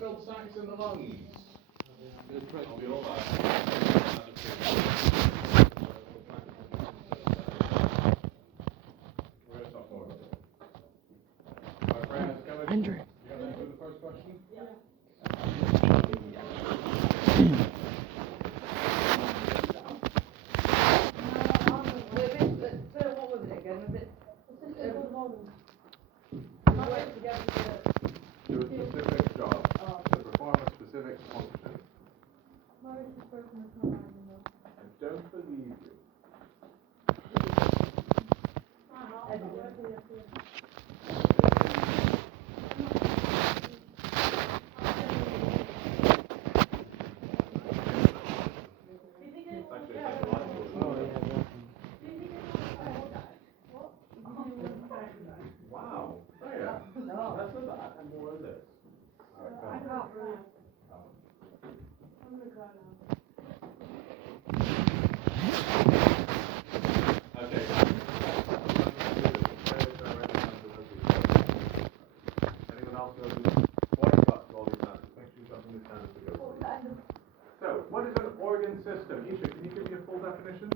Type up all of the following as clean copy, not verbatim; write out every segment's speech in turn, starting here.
air-filled sacs in the lungs? Alveoli. We're going to talk more about it. Our friends, Andrew. you have anything for the first question? Yeah. What was it again? Was it? Work together to Do a specific job. To perform a specific function. I don't believe you. Wow. Oh yeah. That's not that. And more of this. Alright, go on. Okay. Anyone else know these? Why you got all these answers? Make sure you've got these answers to go through. So, what is an organ system? Isha, can you give me a full definition?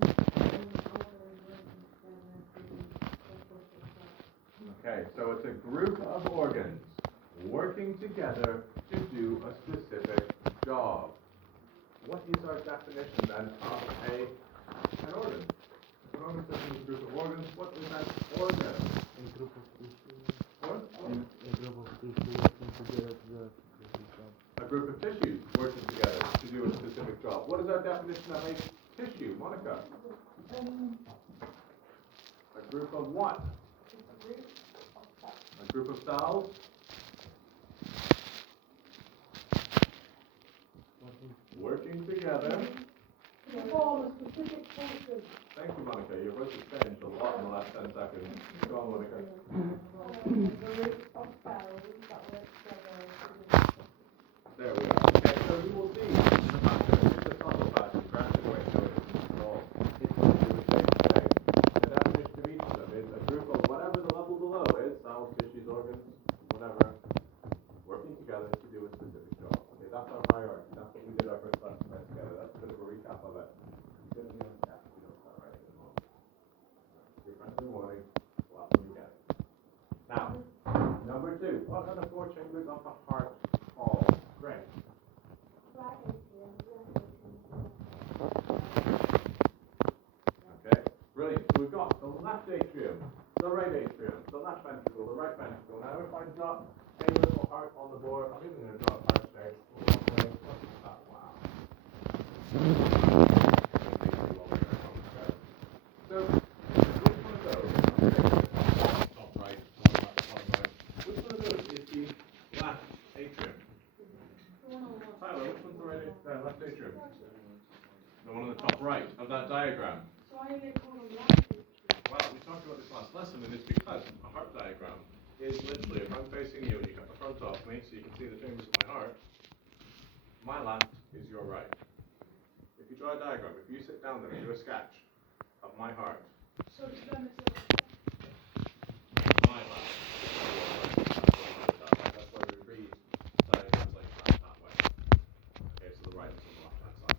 Okay, so it's a group of organs working together to do a specific job. What is our definition then of an organ? An organ system is a group of organs. What is an organ? A group of tissue. What? A group of tissue working together to do a specific job. A group of tissues working together to do a specific job. What is our definition of a tissue, Monica? A group of what? A group of cells? Working together. Perform a specific function. Thank you, Monica. Your voice has changed a lot in the last 10 seconds. Go on, Monica. The root of cells that work together. There we are. Okay, so you will see the fact that it's a puzzle pattern, granted away to it at all. It's going to do the same thing. The definition of each of them is a group of whatever the level below is, cells, tissues, organs, whatever, working together to do a specific job. Okay, that's our hierarchy. That's what we did our first lesson right together. That's a bit of a recap of it. Give me a recap. We don't start right at the moment. Your friends in the morning, well, when you get it. Now, number 2. What are the 4 chambers of the heart called? Great. Okay, brilliant. So we've got the left atrium, the right atrium, the left ventricle, the right ventricle. Now if I drop a little heart on the board, I'm even going to drop heart there. Wow. So, which one of those? Top right, top right. Which one of those is the left atrium? Tyler, which one's the left atrium? The one on the top right of that diagram. Well, we talked about this last lesson, and it's because a heart diagram is literally, if I'm facing you and you got the front off me, so you can see the chambers of my heart, my left is your right. If you draw a diagram, if you sit down there and do a sketch of my heart, my left. That's why we read diagrams like that way. Okay, so the right is on the left-hand side.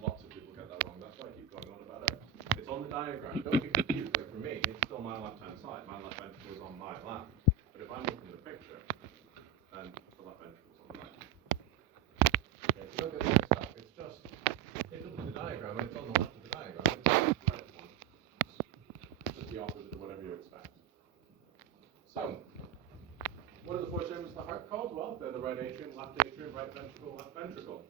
Lots of people get that wrong. That's why I keep going on about it. It's on the diagram. Don't get confused. Like for me, it's still my left-hand side. My left ventricle is on my left. But if I'm looking at the picture, then the left ventricle is on the right. Okay, so don't get mixed up. It's just, if you look at the diagram and it's on the left of the diagram, it's the right one. It's just the opposite of whatever you expect. So, what are the 4 chambers of the heart called? Well, they're the right atrium, right ventricle, left ventricle.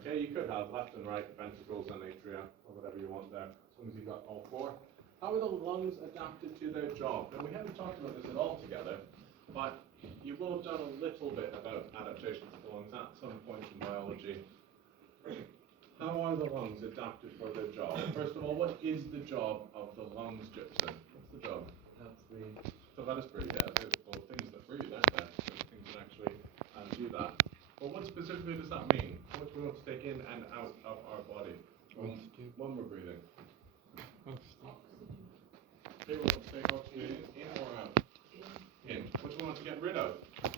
Okay, you could have left and right ventricles and atria, or whatever you want there, as long as you've got all 4. How are the lungs adapted to their job? Now, we haven't talked about this at all together, but you will have done a little bit about adaptations of the lungs at some point in biology. How are the lungs adapted for their job? First of all, what is the job of the lungs, Gypsum? What's the job? That's the. So that is pretty, yeah, there's well, things that breathe, aren't there? So things that actually do that. But what specifically does that mean? What do we want to take in and out of our body when we're breathing? Okay, we want to take oxygen in or out? In. What do we want to get get rid of?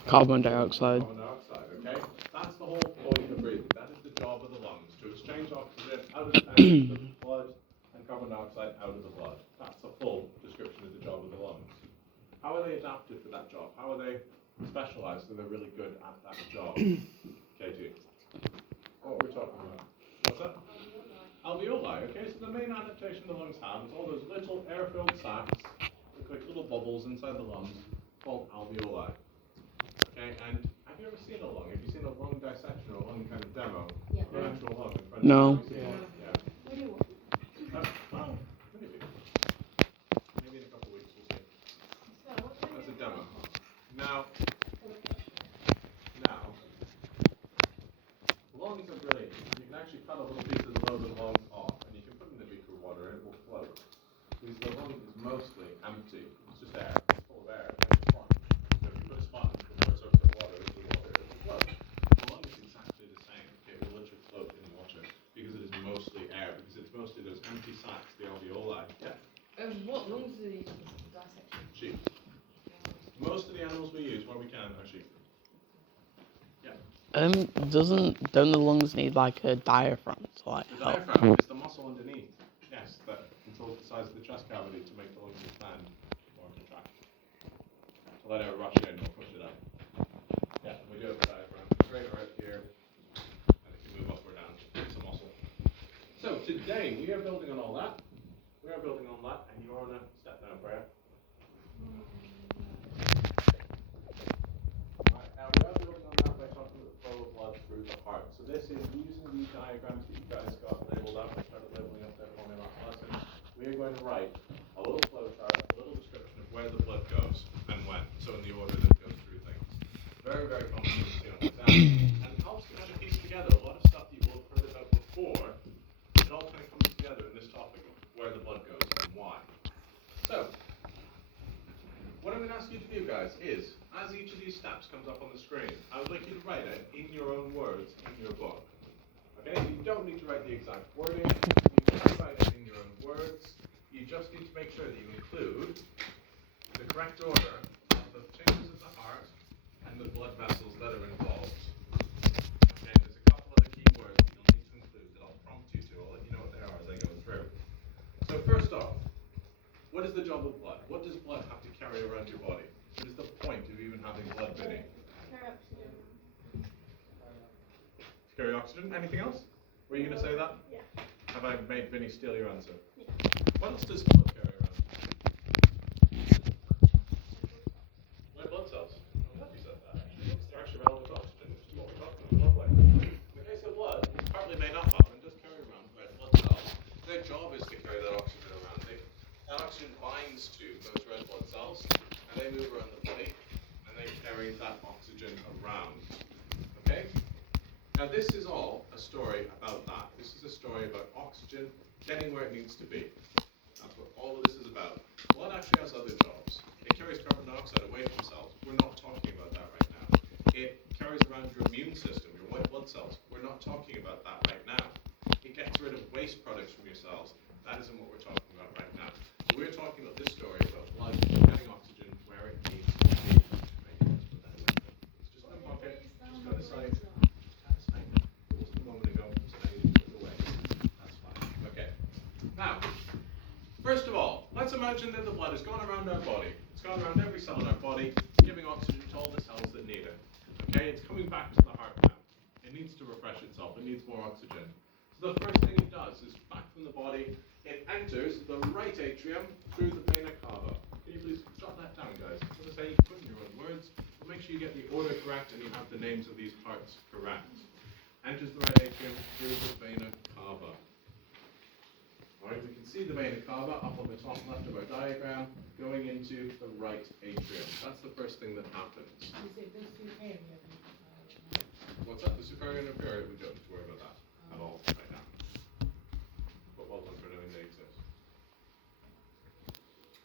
Carbon dioxide. Carbon dioxide, okay? That's the whole point of breathing. That is the job of the lungs, to exchange oxygen out of the blood and carbon dioxide out of the blood. That's the full description of the job of the lungs. How are they adapted for that job? How are they specialized so they're really good at that job? KG. What were we talking about? What's that? Alveoli, okay? So the main adaptation the lungs have is all those little air-filled sacs, look like little bubbles inside the lungs, called alveoli. Okay, and have you ever seen a lung? Have you seen a lung dissection or a lung kind of demo? Yeah. An actual lung in front No. of you? Have you seen one? Yeah. What do you want? Well, maybe. Maybe in a couple of weeks we'll see. So, what do That's you a demo. Now, lungs are brilliant. You can actually cut a little piece of the lobe of the lungs off, and you can put it in a beaker of water, and it will float. Because the lung is mostly empty. It's just air. It's full of air. It's like a sponge. So if you put a sponge before it soaks up water into the water, it will float. The lung is exactly the same. It will literally float in water because it is mostly air. Because it's mostly those empty sacs, the alveoli. Yeah. What lungs are these dissection? Sheep. Most of the animals we use when we can are sheep. Don't the lungs need like a diaphragm to like The help? diaphragm is the muscle underneath. Yes, that controls the size of the chest cavity to make the lungs expand or contract. To let air rush in or push it out. Yeah, we do have a diaphragm. Straight right here. And it can move up or down. It's a muscle. So today we are building on all that. We are building on that, and you're on a step now, Freya. Right, now we are building on that by talking about the flow of blood through the heart. So this is using these diagrams that you guys got labeled up. I started labeling up there for me last lesson. We are going to write a little flow chart, a little description of where the blood goes and when. So in the order that it goes through things. Very, very common to see on exam. And it helps to kind of piece together a lot of stuff that you will have heard about before. It all kind of comes together in this topic of where the blood goes and why. So, what I'm going to ask you to do, guys, is, as each of these steps comes up on the screen, I would like you to write it in your own words in your book. Okay? You don't need to write the exact wording. You can write it in your own words. You just need to make sure that you include the correct order of the changes of the heart and the blood vessels that are involved. Okay? There's a couple other key words that you'll need to include that I'll prompt you to. I'll let you know what they are as I go through. So first off, what is the job of blood? What does blood have to carry around your body? What is the point of even having blood bidding? carry oxygen? To carry oxygen? Anything else? Were you going to say that? Yeah. Have I made Vinny steal your answer? Yeah. What else does blood carry around? Red blood cells. I'm glad you said that. They're actually relevant to oxygen, which is what we're talking about. Lovely. In the case of blood, it's partly made up of and does carry around red blood cells. Their job is to carry that oxygen around. That oxygen binds to those red blood cells, and they move around the body, and they carry that oxygen around. Okay? Now this is all a story about that. This is a story about oxygen getting where it needs to be. That's what all of this is about. Blood actually has other jobs. It carries carbon dioxide away from cells. We're not talking about that right now. It carries around your immune system, your white blood cells. We're not talking about that right now. It gets rid of waste products from your cells. That isn't what we're talking about right now. We're talking about this story about blood getting oxygen where it needs to be. It's just in the pocket, just got a side. That's fine. It was a moment ago, so now you put it away. That's fine. Okay. Now, first of all, let's imagine that the blood has gone around our body. It's gone around every cell in our body, giving oxygen to all the cells that need it. Okay, it's coming back to the heart now. It needs to refresh itself. It needs more oxygen. So the first thing it does is back from the body, it enters the right atrium through the vena cava. Can you please jot that down, guys? As I say, you can put in your own words, but make sure you get the order correct and you have the names of these parts correct. Enters the right atrium through the vena cava. Alright, we can see the vena cava up on the top left of our diagram going into the right atrium. That's the first thing that happens. Is it the superior? What's that? The superior and inferior? We don't need to worry about that at all right now. But well done for knowing they exist.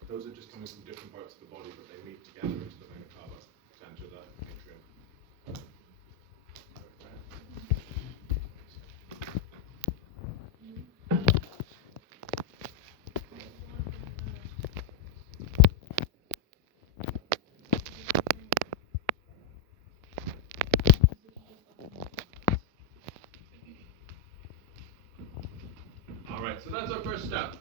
Those are just coming from different parts of the body, but they meet together into the vena cava to enter that atrium. first step.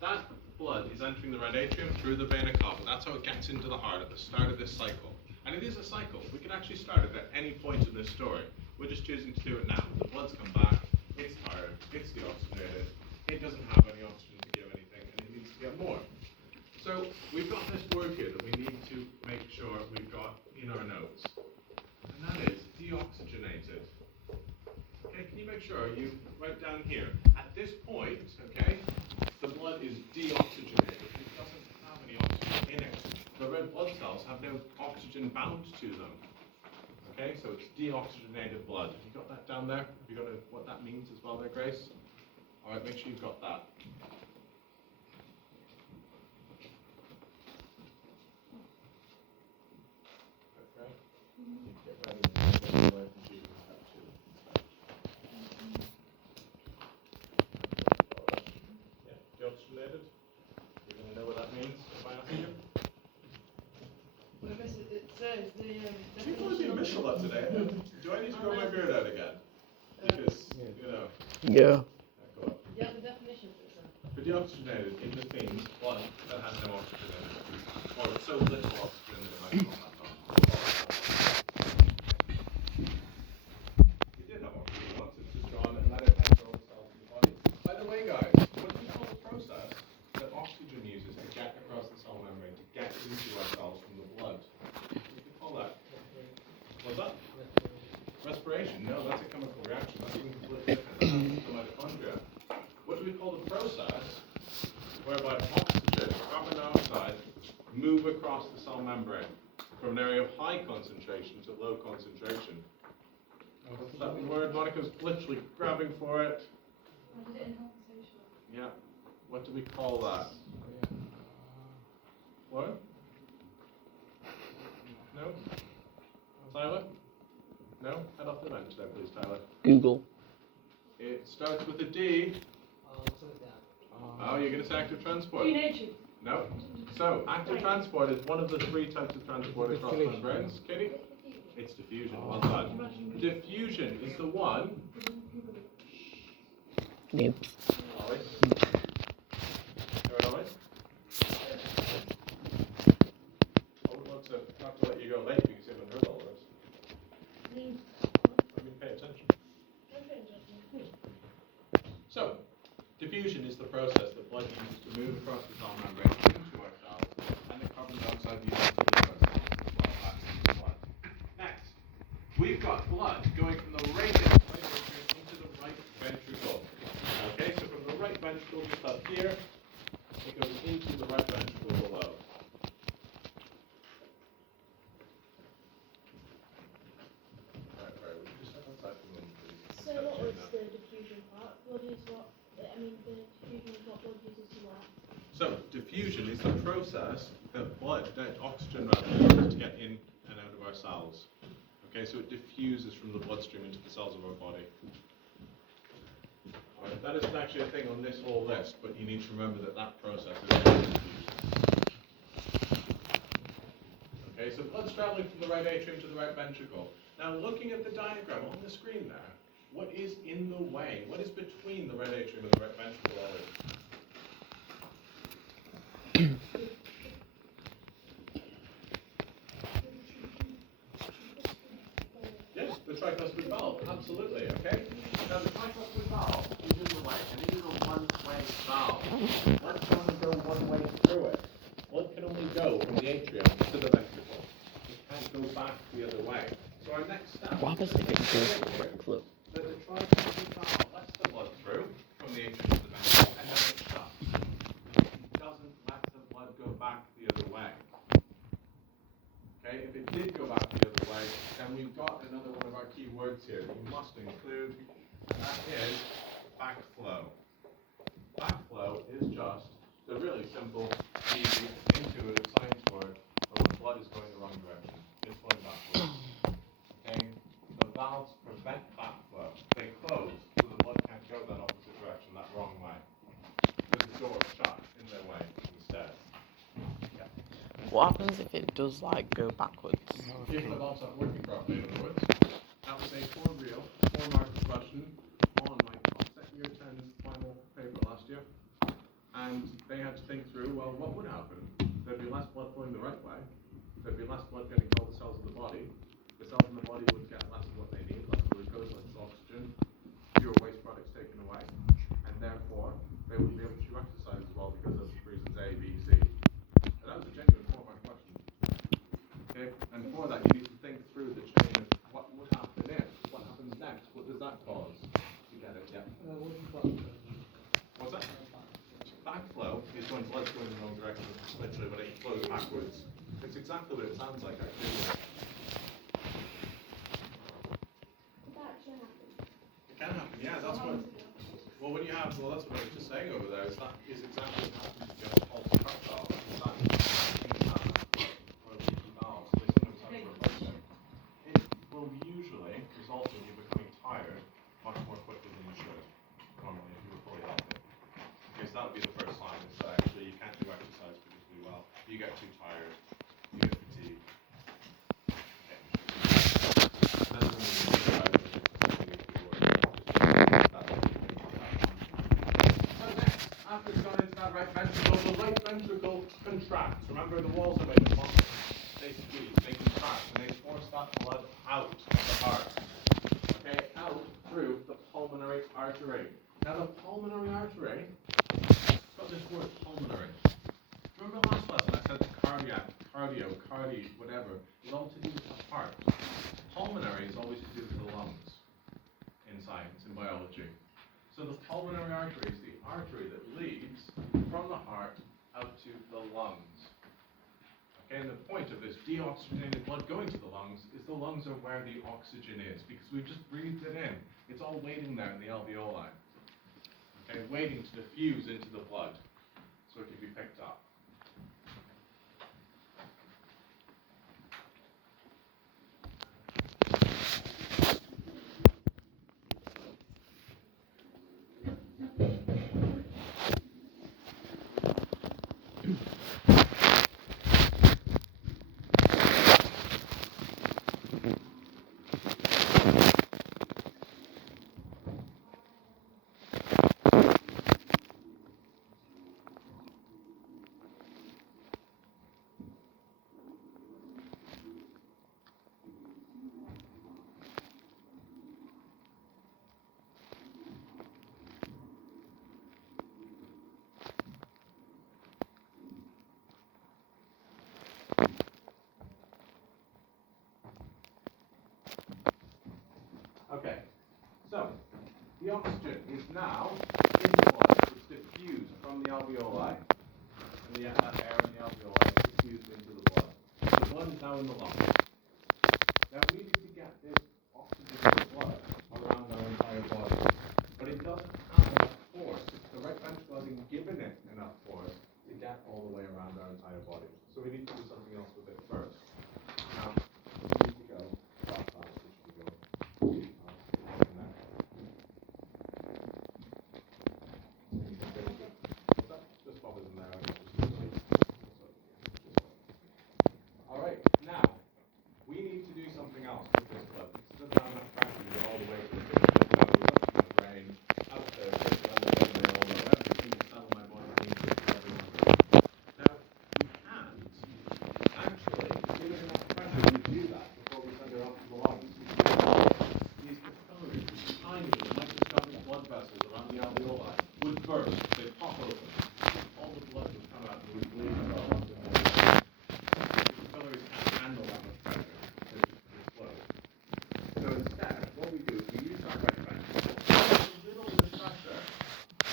That blood is entering the right atrium through the vena cava. That's how it gets into the heart at the start of this cycle. And it is a cycle. We can actually start it at any point in this story. We're just choosing to do it now. The blood's come back, it's tired, it's deoxygenated, it doesn't have any oxygen to give anything, and it needs to get more. So we've got this word here that we need to make sure we've got in our notes. And that is deoxygenated. Okay, can you make sure you write down here, at this point, okay, the blood is deoxygenated. It doesn't have any oxygen in it. The red blood cells have no oxygen bound to them. Okay, so it's deoxygenated blood. Have you got that down there? Have you got what that means as well there, Grace? All right, make sure you've got that. Okay. Get ready to get away from Jesus step 2. Yeah, deoxygenated. You're going to know what that means if I ask you? Well, I guess it says the Do you want to be a Michelin today? Do I need to grow my beard out again? Because, you know. Yeah. Go on. Yeah, the definition for it. For deoxygenated, it just means blood that has no oxygen in it. Or so little oxygen that it might not have it did have oxygen once, it's just gone and let it enter all the cells in the body. By the way, guys, what do we call the process that oxygen uses to get across the cell membrane, to get into our cells from the blood? What do we call that? What's that? Respiration. No, that's a chemical reaction. That's even completely different. That's the mitochondria. What do we call the process whereby oxygen, carbon dioxide, move across the cell membrane from an area of high concentration to low concentration? What's that word? Monica's literally grabbing for it. Yeah. What do we call that? What? No? Tyler? No? Head off the bench there, please, Tyler. Google. It starts with a D. Oh, you're going to say active transport? Teenage. No. So, active transport is one of the 3 types of transport across membranes. Katie? It's diffusion. Well done. Diffusion is the one. Nope. Ollie? Alright, Ollie? I would love to have to let you go late because you haven't heard all of this. I mean, pay attention. So, diffusion is the process that blood uses to move across the cell membrane into our cells, and the carbon dioxide uses to leave our cells as well. That's blood. Next, we've got blood going from the right atrium into the right ventricle. Okay, so from the right ventricle just up here, it goes into the right ventricle below. Right, would you just step outside for a moment, please? So what was the diffusion part? What is what? I mean, the diffusion is what blood uses to what? So, diffusion is the process that oxygen uses to get in and out of our cells. Okay, so it diffuses from the bloodstream into the cells of our body. Alright, that isn't actually a thing on this whole list, but you need to remember that that process is called diffusion. Okay, so blood's traveling from the right atrium to the right ventricle. Now, looking at the diagram on the screen there, what is in the way? What is between the right atrium and the right ventricle, Ollie? Yes, the tricuspid valve, absolutely, okay? Now the tricuspid valve is in the way, and it is a one-way valve. Blood can only go one way through it. Blood can only go from the atrium to the ventricle. It can't go back the other way. So our next step What happens if it goes backflip? that the tricuspid valve lets the blood through from the atrium to the ventricle, and then it shuts. It doesn't let the blood go back the other way. Okay, if it did go back the other way, then we've got another one of our key words here that we must include, and that is backflow. Backflow is just the really simple, easy, intuitive science word for when blood is going the wrong direction. It's flowing backwards. Okay, the valves prevent backflow. They close, so the blood can't go that opposite direction, that wrong way. There's a door shut in their way instead. Yeah. What happens if it does like go backwards? If the valves aren't working properly, in other words. That was a 4 mark question on my second year 10's final paper last year. And they had to think through, well, what would happen? There'd be less blood flowing the right way. There'd be less blood getting to all the cells in the body. The cells in the body would get less of what they need, less glucose, less oxygen, fewer waste products taken away, and therefore they wouldn't be able to do exercise as well because of reasons A, B, C. And that was a genuine format question. Okay, and for that you need to think through the chain of what would happen if, what happens next, what does that cause? You get it? Yeah. What's that? Backflow is when blood's going in the wrong direction, literally when it flows backwards. It's exactly what it sounds like actually. Did that actually happen? It can happen, yeah, that's what. Well, when you have, well, that's what I was just saying over there, is that is exactly what happens if you have a faulty heart valve. It's that leaky valve, or a leaky valve, so they sometimes have to replace it. It will usually result in you becoming tired much more quickly than you should, normally, if you were fully healthy. Okay, so that would be the first sign, is that actually you can't do exercise particularly well. You get too tired, you get fatigued. Okay. That's when you need to try to after it's gone into that right ventricle, the right ventricle contracts. Remember, the walls are made of muscle. They squeeze, they contract, and they force that blood out of the heart. Okay, out through the pulmonary artery. Now, the pulmonary artery, it's got this word pulmonary. Remember last lesson I said cardiac, cardio, cardi, whatever, is all to do with the heart. Pulmonary is always to do with the lungs in science, in biology. So the pulmonary artery is the artery that leads from the heart out to the lungs. Okay, and the point of this deoxygenated blood going to the lungs is the lungs are where the oxygen is, because we've just breathed it in. It's all waiting there in the alveoli. Okay, waiting to diffuse into the blood so it can be picked up. Okay, so the oxygen is now in the blood. It's diffused from the alveoli, and that air in the alveoli is diffused into the blood. The blood is now in the lungs. Now we need to get this oxygen in the blood around our entire body, but it doesn't have enough force. The right ventricle hasn't given it enough force to get all the way around our entire body. So we need to do something else with it first. Now, we need to go that fast, we should be going. Alright, now, we need to do something else with this blood. Because it doesn't have enough pressure to go all the way to the brain, out there, all the everything cell in my body needs it for everyone. Now, we can't actually give it enough pressure to do that before we send it up to the lungs. These capillaries, these tiny microscopic blood vessels around the alveoli would burst, they'd pop open. All the blood would come out and would bleed into our lungs and the capillaries can't handle that much pressure. They just explode. So instead, what we do is we use our right ventricle, a little bit of pressure,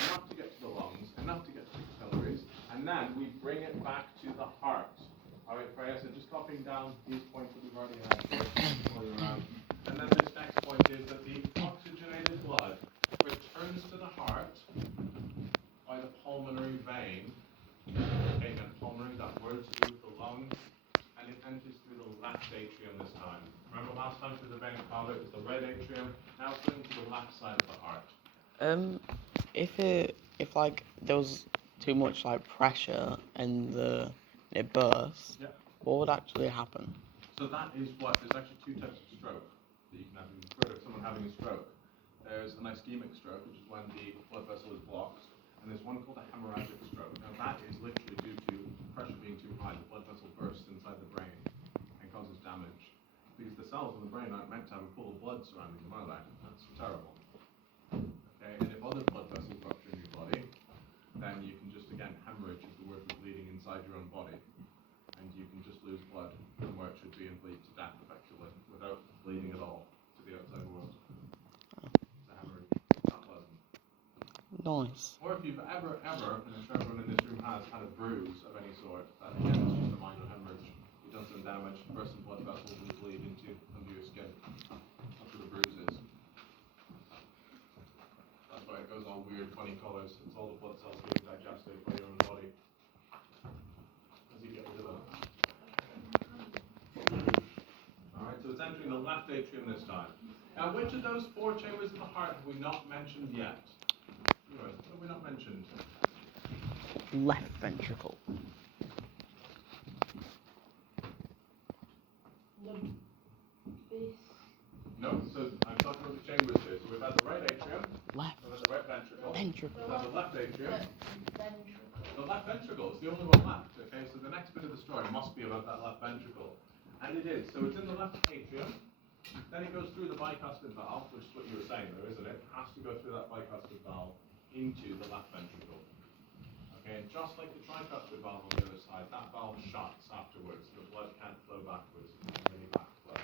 enough to get to the lungs, enough to get to the capillaries, and then we bring it back to the heart. Alright, Freya, so just copying down these points that we've already had going around. And then this next point is that the oxygenated blood returns to the heart by the pulmonary vein. Okay, and pulmonary, that word to do with the lungs, and it enters through the left atrium this time. Remember last time through the vein of Cava, it was the right atrium, now it's going to the left side of the heart. If like there was too much like pressure and it burst, Yeah. what would actually happen? So that is what, there's actually two types of stroke that you can have. You've heard of someone having a stroke. There's an ischemic stroke, which is when the blood vessel is blocked, and there's one called a hemorrhagic stroke. Now that is literally due to pressure being too high. The blood vessel bursts inside the brain and causes damage. Because the cells in the brain aren't meant to have a pool of blood surrounding them, are they? That's terrible. Okay, and if other blood vessels rupture in your body, then you can just, again, hemorrhage is the word for bleeding inside your own body. And you can just lose blood from where it should be and bleed to death, effectively, without bleeding at all to the outside world. It's a hemorrhage. Not pleasant. Nice. Or if you've ever, and I'm sure everyone in this room has, had a bruise of any sort, that again is just a minor hemorrhage. You've done some damage, burst some blood vessels and bleed under your skin. That's what a bruise is. That's why it goes all weird, funny colours. It's all the blood cells being digested by your own body. As you get rid of them. Alright, so it's entering the left atrium this time. Now, which of those 4 chambers of the heart have we not mentioned yet? What have we not mentioned? Left ventricle. This. No, so I'm talking about the chambers here. So we've had the right atrium, Left we've had the right ventricle, ventricle. we've had the left atrium. Ventricle. The left ventricle is the only one left, okay? So the next bit of the story must be about that left ventricle. And it is. So it's in the left atrium. Then it goes through the bicuspid valve, which is what you were saying though, isn't it? It has to go through that bicuspid valve into the left ventricle. Okay, and just like the tricuspid valve on the other side, that valve shuts afterwards. The blood can't flow backwards. It can only backflow.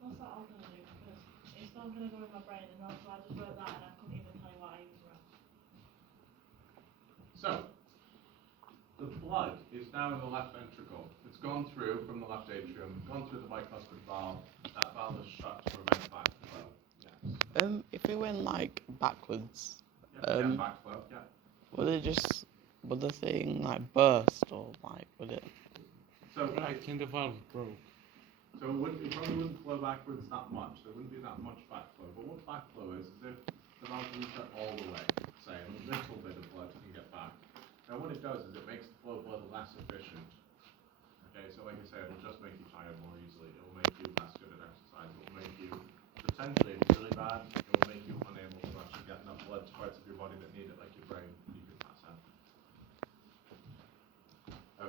What's that all gonna do? Because it's not gonna go in my brain, and also I just wrote that and I couldn't even tell you what I even wrote. So, the blood is now in the left ventricle. It's gone through from the left atrium, gone through the bicuspid valve. That valve is shut to prevent backflow. Yes. If it went like backwards, Yeah, backflow, yeah. would the thing like burst or like would it? So, Like in the valve broke. so it probably wouldn't flow backwards that much. There wouldn't be that much backflow. But what backflow is if the valve is shut all the way, say a little bit of blood can get back. Now what it does is it makes the flow of blood less efficient. Okay, so like I say, it'll just make you tired more easily. It will make you less good at exercise. It will make you, potentially, if it's really bad, it will make you unable to actually get enough blood to parts of your body that need it, like your brain. You could pass out.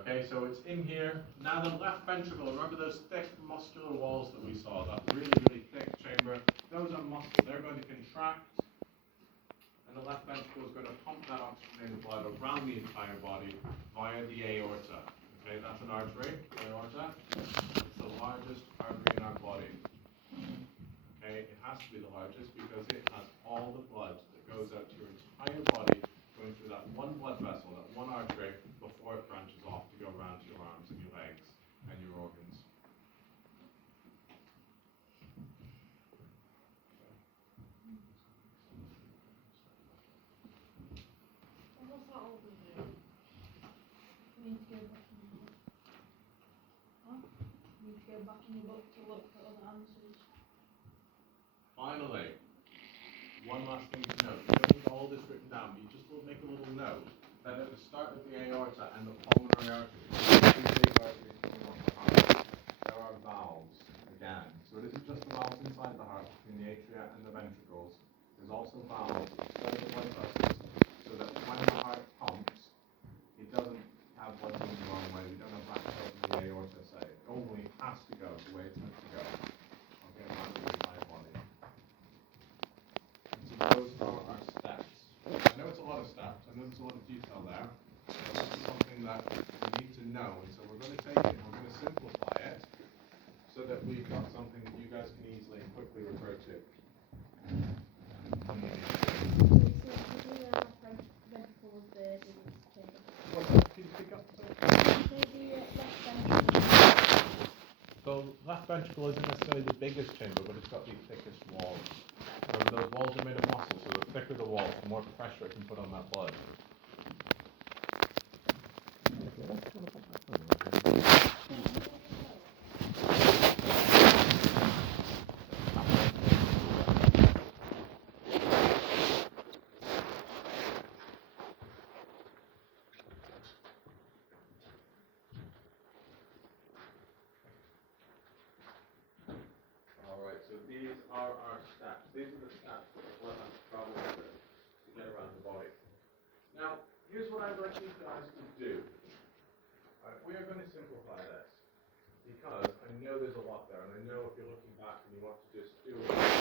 Okay, so it's in here. Now the left ventricle, remember those thick muscular walls that we saw, that really, really thick chamber? Those are muscles. They're going to contract. And the left ventricle is going to pump that oxygenated blood around the entire body via the aorta. Okay, that's an artery, the aorta. It's the largest artery in our body. Okay, it has to be the largest because it has all the blood that goes out to your entire body going through that one blood vessel, that one artery, before it branches off to go around to your arms and your legs and your organs. What's that all gonna do? We need to go back in your book. Huh? We need to go back in your book to look for other answers. Finally, one last thing to note. You don't need all this written down, but you just will make a little note that at the start of the aorta and the pulmonary artery, two big arteries coming off the heart, there are valves again. So it isn't just the valves inside the heart between the atria and the ventricles. There's also valves inside the blood vessels so that when the heart pumps, it doesn't have blood going the wrong way. We don't have backflow from the aorta, say. It only has to go the way it's meant to go. Okay, around the entire body. And so those are our steps. I know it's a lot of steps. I know there's a lot of detail there. But this is something that we need to know. And so we're going to take it and we're going to simplify it so that we've got something that you guys can easily and quickly refer to. So the left ventricle was the biggest chamber. What else did you pick up? So the left ventricle. So left ventricle isn't necessarily the biggest chamber, but it's got the thickest walls. Remember, those walls are made of muscle, so the thicker the wall, the more pressure it can put on that blood. are our steps. These are the steps that the blood has to travel through to get around the body. Now, here's what I'd like you guys to do. We are going to simplify this because I know there's a lot there, and I know if you're looking back and you want to just do it